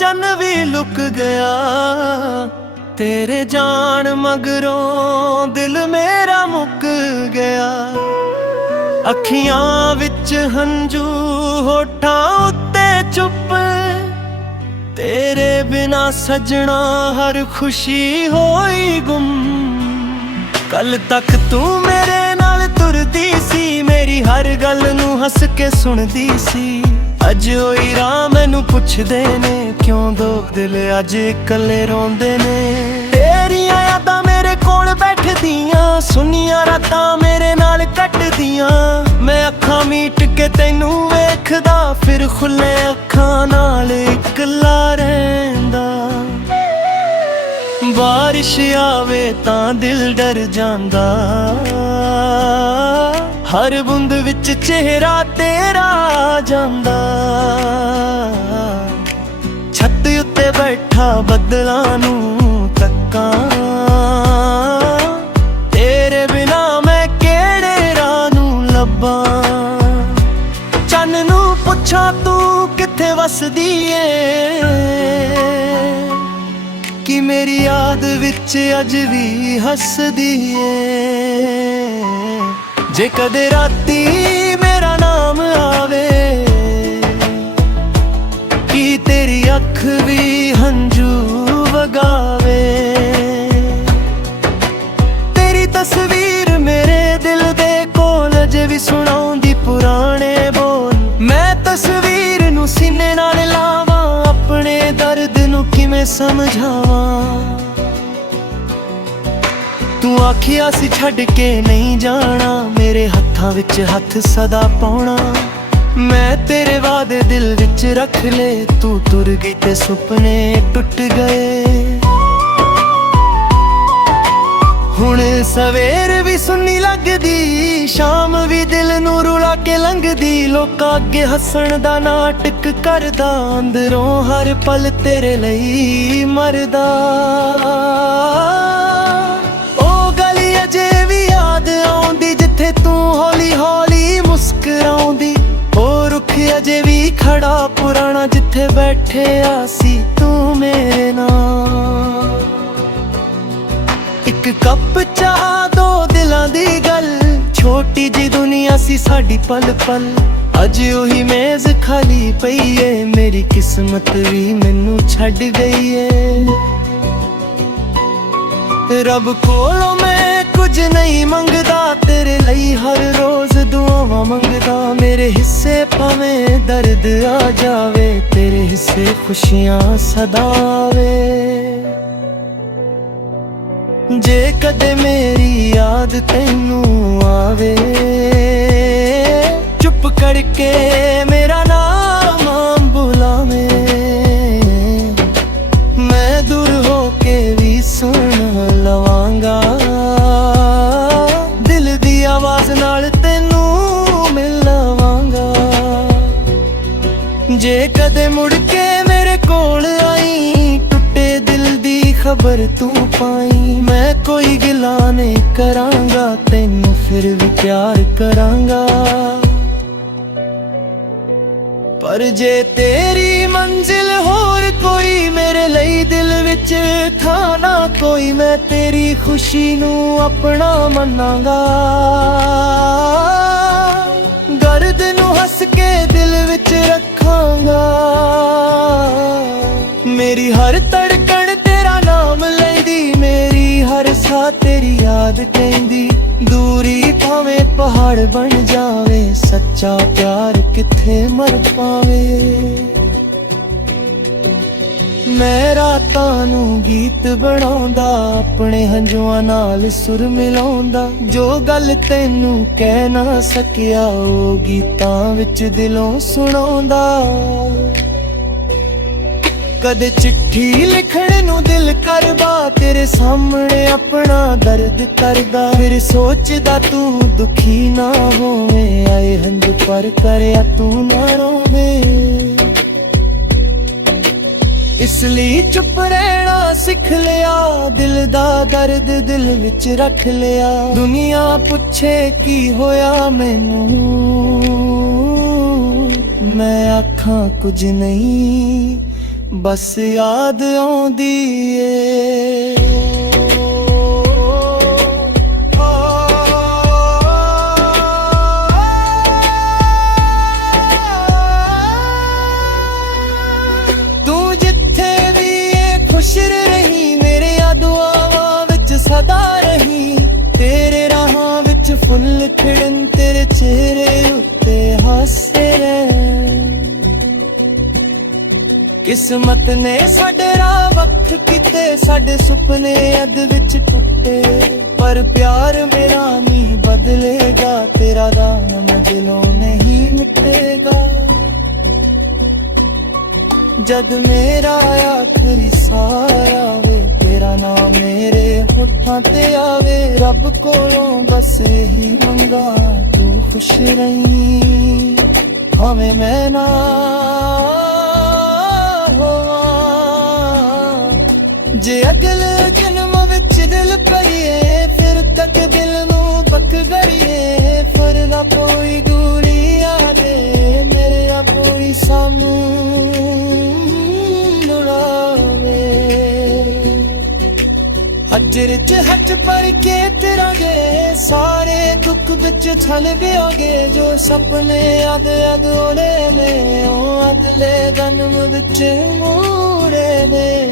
चन भी लुक गया तेरे जान मगरों दिल मेरा मुक गया। अखियां विच हंजू होठां उत्ते चुप तेरे बिना सजना हर खुशी होई गुम। कल तक तू मेरे नाल तुरदी सी मेरी हर गल नू हस के सुनदी सी। अज होई राह मैनू पुछदे ने क्यों दो दिल अज इकल्ले रोंदे ने। तेरियां यादां मेरे कोल बैठदियां सुनियां रातां मेरे नाल कटदियां। मैं अखां मीट के तैनू वेखदा फिर खुले अखां नाल इकल्ला रहिंदा। बारिश आवे तां दिल डर जांदा हर बूंद विच चेहरा तेरा आ जांदा। छत उत्ते बैठा बदलां नू तक्कां तेरे बिना मैं केड़े राह नू लब्बां। चन्न नू पुछां तू कित्थे वसदी ऐ कि मेरी याद विच अज भी हसदी ऐ। जे कदे राती मेरा नाम आवे कि तेरी अख भी हंजू वगावे। तेरी तस्वीर मेरे दिल दे कोल अजे भी सुनाउंदी पुराने बोल। मैं तस्वीर नू सीने नाल लावां अपने दर्द नू किवें समझावां। तू आखिया सी छड्ड के नहीं जाना मेरे हत्थां विच हत्थ सदा पाउणा। मैं तेरे वादे दिल विच रख ले तू तुर गई ते सुपने टुट गए। हुण सवेर भी सुन्नी लगदी शाम भी दिल नू रुला के लंघदी। लोकां अगे हसण दा नाटक करदा अंदरों हर पल तेरे लई मरदा। अजे भी याद आउंदी जिथे तू हौली हौली मुस्कुराउंदी। ओ रुख अजे भी खड़ा पुराना जिथे बैठे आसी तू मेरे नाल। एक कप चाह दो दिलां दी गल छोटी जी दुनिया सी साडी पल पल। अज ओही मेज खाली पई ऐ मेरी किस्मत भी मैनू छड्ड गई ऐ। रब कोलों मैं कुछ नहीं मंगदा तेरे लई हर रोज दुआवां मंगदा। मेरे हिस्से भावें दर्द आ जावे तेरे हिस्से खुशियां सदा आवे। जे कदे मेरी याद तैनू आवे चुप करके मेरा नाम बुलावे। मैं दूर होके भी सुन लवांगा दिल दी आवाज नाल तैनू मिल लवांगा। जे कदे मुड़ के मेरे कोल आई टुटे दिल दी खबर तू पाई। मैं कोई गिला नहीं करांगा तैनू फिर भी प्यार करांगा। पर जे तेरी मंजिल होर कोई मेरे लई दिल विच था ना कोई। मैं तेरी खुशी नू अपना मनांगा दर्द नू हस के दिल विच रखांगा। मेरी हर धड़कन तेरा नाम लैंदी मेरी हर साह तेरी याद कहंदी। दूरी भावें पहाड़ बन जावे सच्चा प्यार किथे मर पावे। मैं रातां नू गीत बनाउंदा अपने हंजुआं नाल सुर मिलाउंदा। जो गल तैनू कह ना सकिया ओ गीतां विच दिलों सुणाउंदा। कदे चिट्ठी लिखण नू दिल करदा तेरे सामने अपना दर्द करदा। फिर सोचदा तू दुखी ना होवें आए हंज पर करया तू ना रोवें। इसलिए चुप रहना सिख लिया दिल दा दर्द दिल विच रख लिया। दुनिया पुछे की होया मैनू मैं आखां कुछ नहीं ਬਸ ਯਾਦ ਆਉਂਦੀ ਏ। ਤੂੰ ਜਿੱਥੇ ਵੀ ਏ ਖੁਸ਼ ਰਹੀ, ਮੇਰੇ ਦੁਆਵਾਂ ਵਿੱਚ ਸਦਾ ਰਹੀ। ਤੇਰੇ ਰਾਹਾਂ ਵਿੱਚ ਫੁੱਲ ਖਿੜਨ, ਤੇਰੇ ਚਿਹਰੇ ਉੱਤੇ ਹਾਸੇ ਰਹਿ। ਕਿਸਮਤ ਨੇ ਸਾਡੇ ਰਾਹ ਵੱਖ ਕੀਤੇ, ਸਾਡੇ ਸੁਪਨੇ ਅੱਧ ਵਿੱਚ ਟੁੱਟੇ। ਪਰ ਪਿਆਰ ਮੇਰਾ ਨਹੀਂ ਬਦਲੇਗਾ, ਤੇਰਾ ਨਾਮ ਦਿਲੋਂ ਨਹੀਂ ਮਿਟੇਗਾ। ਜਦ ਮੇਰਾ ਆਖਰੀ ਸਾਹ ਆਵੇ, ਤੇਰਾ ਨਾਮ ਮੇਰੇ ਹੋਠਾਂ ਤੇ ਆਵੇ। ਰੱਬ ਕੋਲੋਂ ਬਸ ਇਹੀ ਮੰਗਾ, ਤੂੰ ਖੁਸ਼ ਰਹੀਂ ਭਾਵੇਂ ਮੈਂ ਨਾ ਹੋਵਾਂ। ਜੇ ਅਗਲੇ ਜਨਮ ਵਿੱਚ ਦਿਲ ਪਈਏ, ਫਿਰ ਤੱਕ ਦਿਲ ਨੂੰ ਪੱਕ ਕਰੀਏ। ਫਿਰ ਨਾ ਕੋਈ ਦੂਰੀ ਆਵੇ, ਮੇਰੇ ਆਪੋਈ ਸਾਹਮਣੇ ਹਜਰ ਚ ਹੱਥ ਪਰ ਕੇ ਤੇਰਾਂਗੇ, ਸਾਰੇ ਦੁੱਖ ਵਿੱਚ ਛਲ ਗਏ। ਜੋ ਸੁਪਨੇ ਅਦ ਓਲੇ ਨੇ, ਉਹ ਅਦਲੇ ਜਨਮ ਵਿੱਚ ਮੂੜੇ ਨੇ।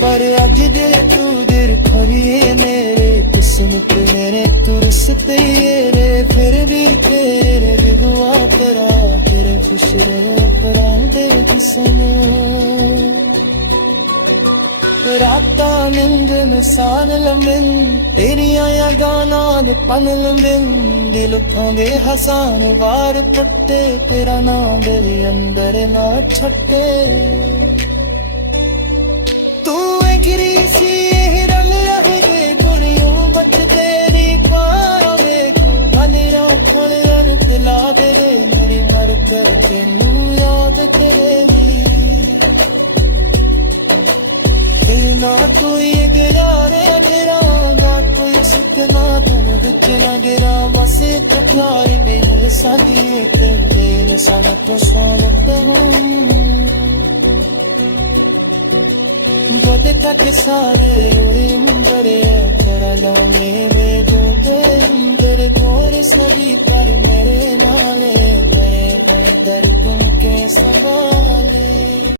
ਪਰ ਅੱਜ ਦੇ ਤੂੰ ਦਿਲ ਖਰੀਏ, ਮੇਰੇ ਕਿਸਮਤ ਮੇਰੇ ਤੁਰਸਤੇ ਰੇ। ਫਿਰ ਵੀ ਤੇਰੇ ਦੁਆ ਕਰਾ, ਤੇਰੇ ਖੁਸ਼ ਰਹੇ ਪਰਾਂਦੇ ਕਿਸਨੇ। ਰਾਤਾਂ ਨਿੰਦ ਨਸਾਨ ਲੰਬਿਨ, ਤੇਰੀਆਂ ਯਾਦਾਂ ਦੇ ਪਨ ਲੰਬਿਨ। ਦਿਲ ਉਠਾਉਂਦੇ ਹਸਾਨ ਵਾਰ ਪੱਟੇ, ਤੇਰਾ ਨਾਮ ਮੇਰੇ ਅੰਦਰ ਨਾ ਛੱਟੇ। ਤੂੰ ਐਗਰੀ ਸੀ ਇਹ ਰੰਗ ਰਹੇ ਗੁੜੀਆਂ ਬੱਚ ਤੇਰੀ ਪਾਵੇ। ਤੂੰ ਬਣੀ ਰੱਖਣ ਰਨ ਤਿਲਾ ਦੇ, ਮੇਰੀ ਮਰ ਕੇ ਤੈਨੂੰ ਯਾਦ ਤੇਰੀ। ਨਾ ਕੋਈ ਗਿਰਾਰੇ ਤੇਰਾ, ਨਾ ਕੋਈ ਸੁੱਖ ਨਾ ਤੂੰ ਵਿੱਚ ਨਾ ਗਿਰਾ। ਬਸ ਇੱਕ ਪਿਆਰ ਮੇਰੇ ਸਾਡੀ ਤੇ ਦਿਲ ਸਾਡਾ ਤੋਂ ਸੋਹਣਤ ਹੂੰ। ਬੋਦੇ ਤੱਕ ਸਾਰੇ ਹੋਏ ਮੁੰਦਰੇ, ਤੇਰਾ ਲਾਉਣੇ ਮੇ ਗੋਤੇ। ਤੇਰੇ ਕੋਰੇ ਸਭੀ ਕਰ ਮੇਰੇ ਨਾਲੇ, ਗਏ ਗਏ ਦਰ ਤੁਮ ਕੇ ਸਵਾਲੇ।